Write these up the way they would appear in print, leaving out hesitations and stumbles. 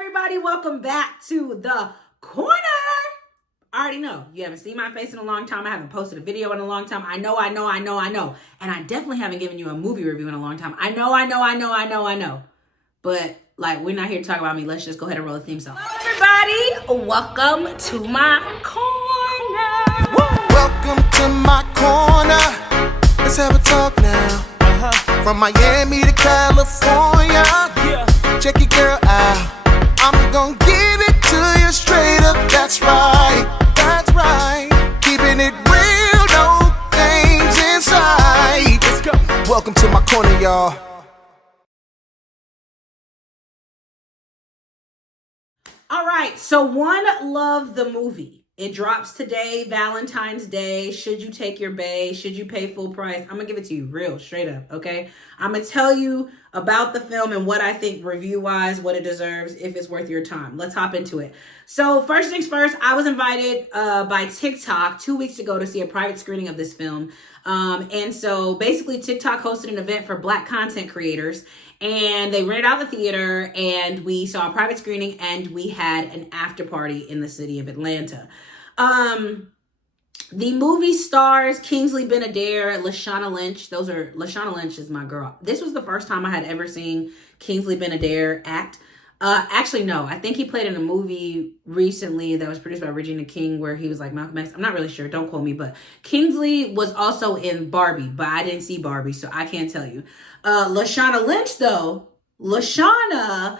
everybody? Welcome back to the corner. I already know you haven't seen my face in a long time. I haven't posted a video in a long time. I know. And I definitely haven't given you a movie review in a long time. I know. But like, we're not here to talk about me. Let's just go ahead and roll the theme song. Hello, everybody. Welcome to my corner. Welcome to my corner. Let's have a talk now. From Miami to California. Check your girl out. I'm gonna give it to you straight up. That's right. Keeping it real, no games inside. Let's go. Welcome to my corner, y'all. All right, so One Love the movie. It drops today, Valentine's Day. Should you take your bae? Should you pay full price? I'm gonna give it to you real straight up, okay? I'm gonna tell you about the film and what I think review-wise, what it deserves, if it's worth your time. Let's hop into it. So first things first, I was invited by TikTok 2 weeks ago to see a private screening of this film. And so basically TikTok hosted an event for Black content creators, and they rented out the theater, and we saw a private screening, and we had an after party in the city of Atlanta. The movie stars Kingsley Ben-Adaire, Lashana Lynch. Lashana Lynch is my girl. This was the first time I had ever seen Kingsley Ben-Adaire act. Actually, no. I think he played in a movie recently that was produced by Regina King where he was like Malcolm X. I'm not really sure. Don't quote me. But Kingsley was also in Barbie, but I didn't see Barbie, so I can't tell you. Lashana Lynch, though. Lashana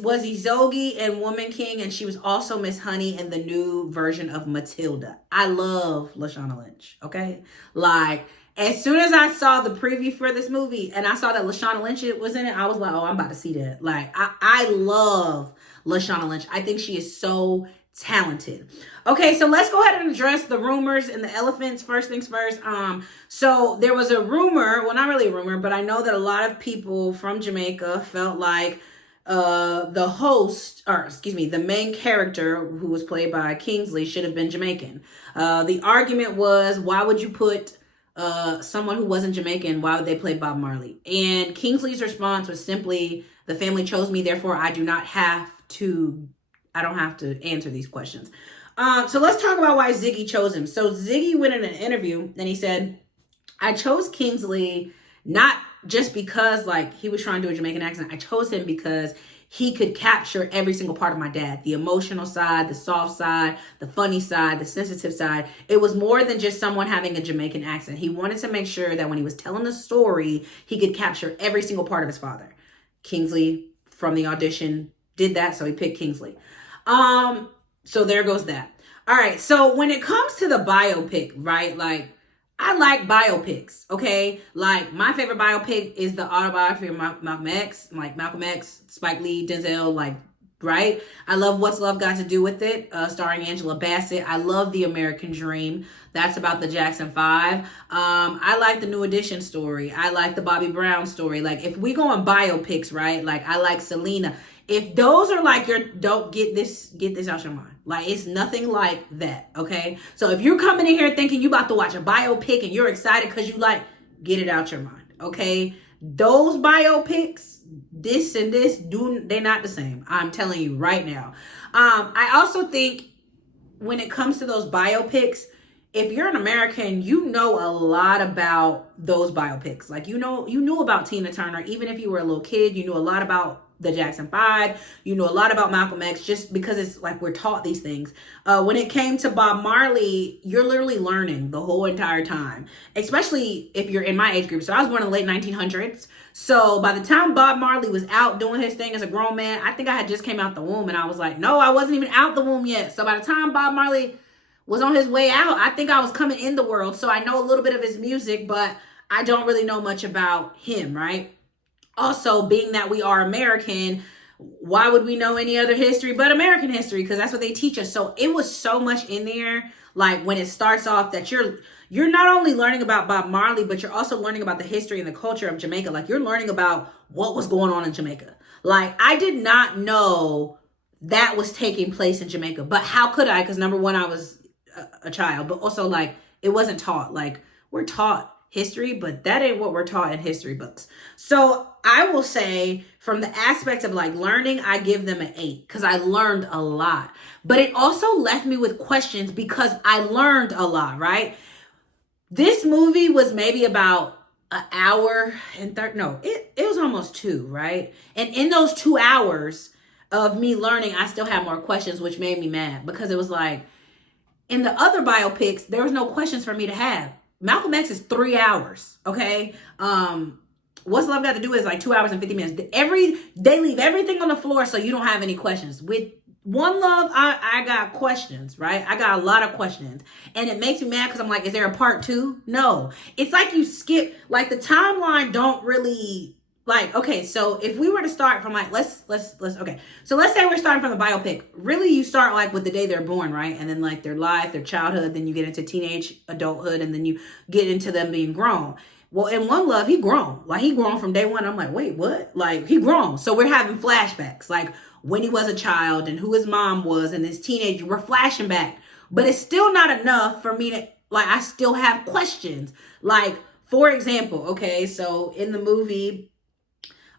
was Izogi in Woman King, and she was also Miss Honey in the new version of Matilda. I love Lashana Lynch, okay? Like, as soon as I saw the preview for this movie and I saw that Lashana Lynch was in it, I was like, oh, I'm about to see that. Like, I love Lashana Lynch. I think she is so talented. Okay, so let's go ahead and address the rumors and the elephants. First things first. So there was a rumor, well, not really a rumor, but I know that a lot of people from Jamaica felt like the main character, who was played by Kingsley, should have been Jamaican. The argument was, why would you put someone who wasn't Jamaican, why would they play Bob Marley? And Kingsley's response was simply, the family chose me, therefore I don't have to answer these questions. So let's talk about why Ziggy chose him. So Ziggy went in an interview and he said, I chose Kingsley not just because like he was trying to do a Jamaican accent. I chose him because he could capture every single part of my dad. The emotional side, the soft side, the funny side, the sensitive side. It was more than just someone having a Jamaican accent. He wanted to make sure that when he was telling the story, he could capture every single part of his father. Kingsley, from the audition, did that, so he picked Kingsley. So there goes that. All right, so when it comes to the biopic, right, like, I like biopics, okay? Like, my favorite biopic is the autobiography of Malcolm X, like Malcolm X, Spike Lee, Denzel, like, right? I love What's Love Got to Do with It, starring Angela Bassett. I love The American Dream. That's about the Jackson 5. I like the New Edition story. I like the Bobby Brown story. Like, if we go on biopics, right? Like, I like Selena. If those are like don't get this out your mind. Like, it's nothing like that, okay? So if you're coming in here thinking you about to watch a biopic and you're excited because you like, get it out your mind, okay? Those biopics, this and this, they're not the same. I'm telling you right now. I also think when it comes to those biopics, if you're an American, you know a lot about those biopics. Like, you knew about Tina Turner. Even if you were a little kid, you knew a lot about the Jackson 5. You know a lot about Malcolm X, just because it's like we're taught these things. When it came to Bob Marley, you're literally learning the whole entire time, especially if you're in my age group. So I was born in the late 1900s. So by the time Bob Marley was out doing his thing as a grown man, I think I had just came out the womb, and I was like, no, I wasn't even out the womb yet. So by the time Bob Marley was on his way out, I think I was coming in the world. So I know a little bit of his music, but I don't really know much about him, right? Also, being that we are American, why would we know any other history but American history? Because that's what they teach us. So it was so much in there. Like, when it starts off that you're not only learning about Bob Marley, but you're also learning about the history and the culture of Jamaica. Like, you're learning about what was going on in Jamaica. Like, I did not know that was taking place in Jamaica. But how could I? Because number one, I was a child. But also, like, it wasn't taught. Like, we're taught history, but that ain't what we're taught in history books. So I will say from the aspect of like learning, I give them an 8 because I learned a lot. But it also left me with questions because I learned a lot, right? This movie was maybe about an hour and it was almost 2, right? And in those 2 hours of me learning, I still had more questions, which made me mad because it was like, in the other biopics, there was no questions for me to have. Malcolm X is 3 hours, okay? What's Love Got to Do is like 2 hours and 50 minutes. They leave everything on the floor so you don't have any questions. With One Love, I got questions, right? I got a lot of questions. And it makes me mad because I'm like, is there a part 2? No. It's like you skip, like the timeline don't really, like, okay, so if we were to start from like, okay. So let's say we're starting from the biopic. Really, you start like with the day they're born, right? And then like their life, their childhood, then you get into teenage adulthood, and then you get into them being grown. Well, in One Love, he grown. Like he grown from day one. I'm like, wait, what? Like he grown. So we're having flashbacks, like when he was a child and who his mom was and his teenager. We're flashing back. But it's still not enough for me to, like, I still have questions. Like, for example, okay, so in the movie,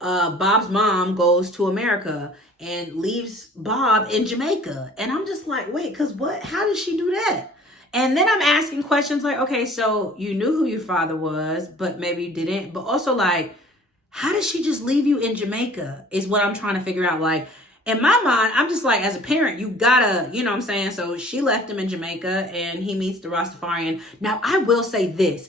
Bob's mom goes to America and leaves Bob in Jamaica. And I'm just like, wait, because what? How did she do that? And then I'm asking questions like, okay, so you knew who your father was, but maybe you didn't. But also like, how did she just leave you in Jamaica is what I'm trying to figure out. Like, in my mind, I'm just like, as a parent, you gotta, you know what I'm saying? So she left him in Jamaica and he meets the Rastafarian. Now, I will say this.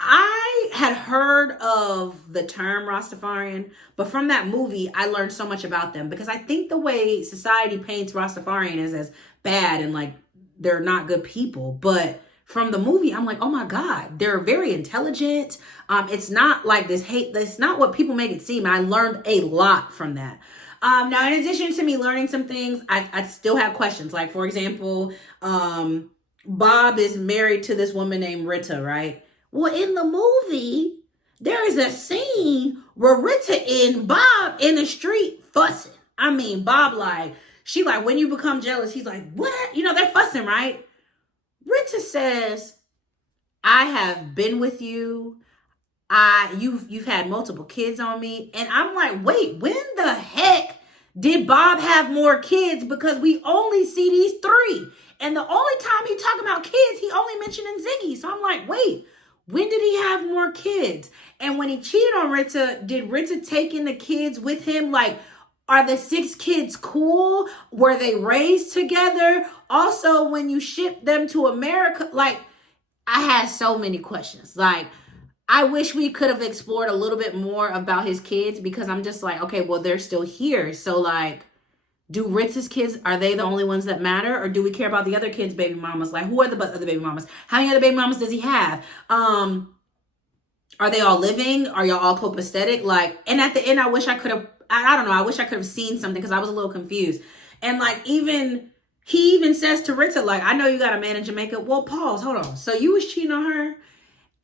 I had heard of the term Rastafarian, but from that movie, I learned so much about them because I think the way society paints Rastafarian is as bad and like they're not good people. But from the movie, I'm like, oh my God, they're very intelligent. It's not like this hate. That's not what people make it seem. I learned a lot from that. Now, in addition to me learning some things, I still have questions. Like, for example, Bob is married to this woman named Rita, right? Well, in the movie, there is a scene where Rita and Bob in the street fussing. I mean, Bob like, she like, when you become jealous, he's like, what? You know, they're fussing, right? Rita says, I have been with you. You've had multiple kids on me. And I'm like, wait, when the heck did Bob have more kids? Because we only see these 3. And the only time he talking about kids, he only mentioning Ziggy. So I'm like, wait, when did he have more kids? And when he cheated on Rita, did Rita take in the kids with him? Like, are the 6 kids cool? Were they raised together? Also, when you ship them to America, like, I had so many questions. Like, I wish we could have explored a little bit more about his kids because I'm just like, okay, well, they're still here. So, like, do Ritz's kids, are they the only ones that matter? Or do we care about the other kids' baby mamas? Like, who are the other baby mamas? How many other baby mamas does he have? Are they all living? Are y'all all copacetic? Like, and at the end, I wish I could have, I don't know, I wish I could have seen something because I was a little confused. And like, he even says to Rita, like, I know you got a man in Jamaica. Well, pause, hold on. So you was cheating on her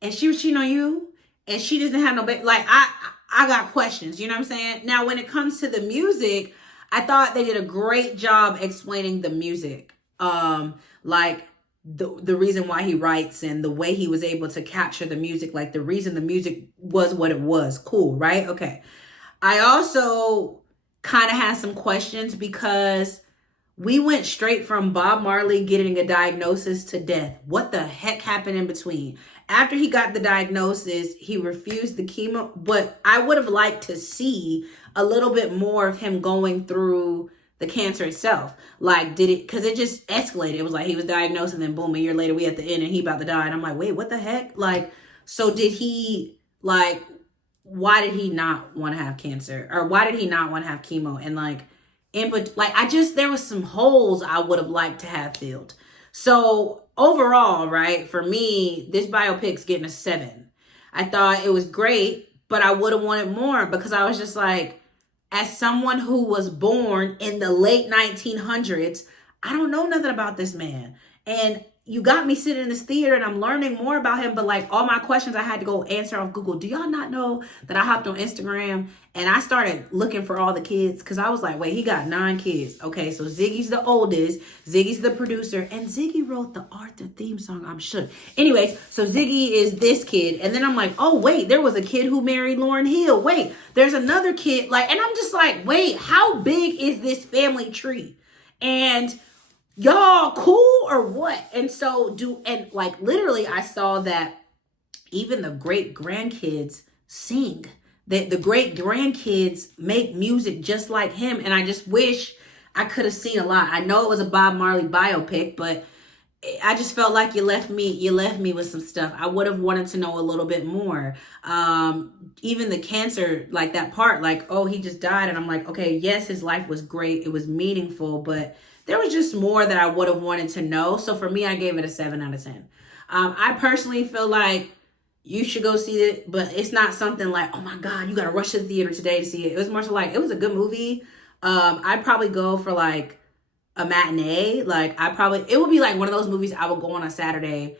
and she was cheating on you and she doesn't have no baby. Like, I got questions, you know what I'm saying? Now, when it comes to the music, I thought they did a great job explaining the music. Like the reason why he writes and the way he was able to capture the music, like the reason the music was what it was. Cool, right? Okay. I also kind of had some questions because we went straight from Bob Marley getting a diagnosis to death. What the heck happened in between? After he got the diagnosis, he refused the chemo, but I would have liked to see a little bit more of him going through the cancer itself. Like, did it, because it just escalated. It was like he was diagnosed and then boom, a year later we at the end and he about to die. And I'm like, wait, what the heck? Like, so did he, like, why did he not want to have cancer? Or why did he not want to have chemo? And like, there was some holes I would have liked to have filled. So overall, right, for me, this biopic's getting a 7. I thought it was great, but I would have wanted more because I was just like, as someone who was born in the late 1900s, I don't know nothing about this man. And you got me sitting in this theater and I'm learning more about him, but like all my questions I had to go answer on Google. Do y'all not know that I hopped on Instagram and I started looking for all the kids? Because I was like, wait, he got 9 kids. Okay, so Ziggy's the oldest, Ziggy's the producer, and Ziggy wrote the Arthur theme song. I'm shook. Anyways, so Ziggy is this kid. And then I'm like, oh, wait, there was a kid who married Lauryn Hill. Wait, there's another kid. Like, and I'm just like, wait, how big is this family tree? And y'all cool or what? And so like literally I saw that even the great grandkids sing, that the great grandkids make music just like him. And I just wish I could have seen a lot. I know it was a Bob Marley biopic, but I just felt like you left me with some stuff. I would have wanted to know a little bit more. Even the cancer, like that part, like, oh, he just died. And I'm like, okay, yes, his life was great. It was meaningful, but there was just more that I would have wanted to know. So for me, I gave it a 7 out of 10. I personally feel like you should go see it, but it's not something like, oh my God, you got to rush to the theater today to see it. It was more so like, it was a good movie. I'd probably go for like a matinee. Like it would be like one of those movies I would go on a Saturday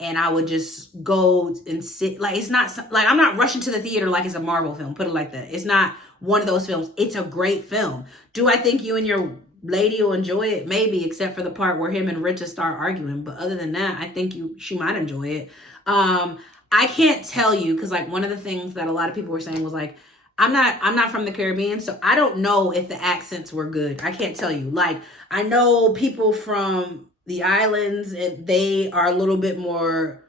and I would just go and sit. Like, it's not like, I'm not rushing to the theater like it's a Marvel film, put it like that. It's not one of those films. It's a great film. Do I think you and your lady will enjoy it? Maybe, except for the part where him and Rita start arguing. But other than that, I think she might enjoy it. I can't tell you, because like one of the things that a lot of people were saying was like, I'm not from the Caribbean, so I don't know if the accents were good. I can't tell you. Like, I know people from the islands, they are a little bit more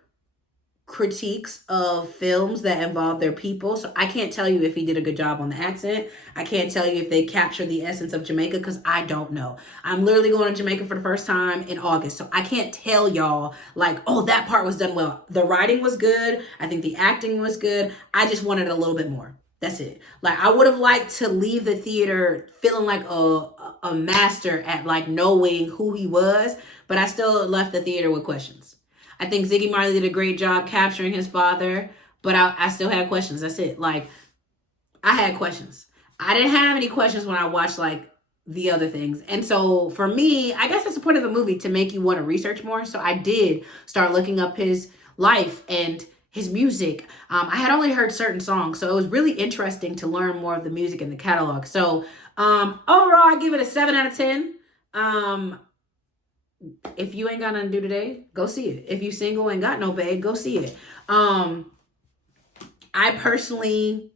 critiques of films that involve their people. So I can't tell you if he did a good job on the accent. I can't tell you if they captured the essence of Jamaica, because I don't know. I'm literally going to Jamaica for the first time in August. So I can't tell y'all like, oh, that part was done well. The writing was good. I think the acting was good. I just wanted a little bit more. That's it. Like, I would have liked to leave the theater feeling like a master at like knowing who he was, but I still left the theater with questions. I think Ziggy Marley did a great job capturing his father, but I still had questions. That's it. Like, I had questions. I didn't have any questions when I watched like the other things. And so for me, I guess that's the point of the movie, to make you want to research more. So I did start looking up his life and his music. I had only heard certain songs, so it was really interesting to learn more of the music in the catalog. So overall, I give it a 7 out of 10. If you ain't got nothing to do today, go see it. If you single and got no babe, go see it. I personally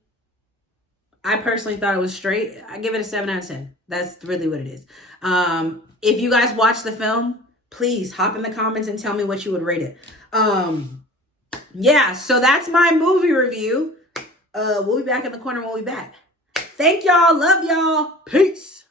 thought it was straight. I give it a 7 out of 10. That's really what it is. If you guys watch the film, please hop in the comments and tell me what you would rate it. Yeah, so that's my movie review. We'll be back in the corner when we back. Thank y'all. Love y'all. Peace.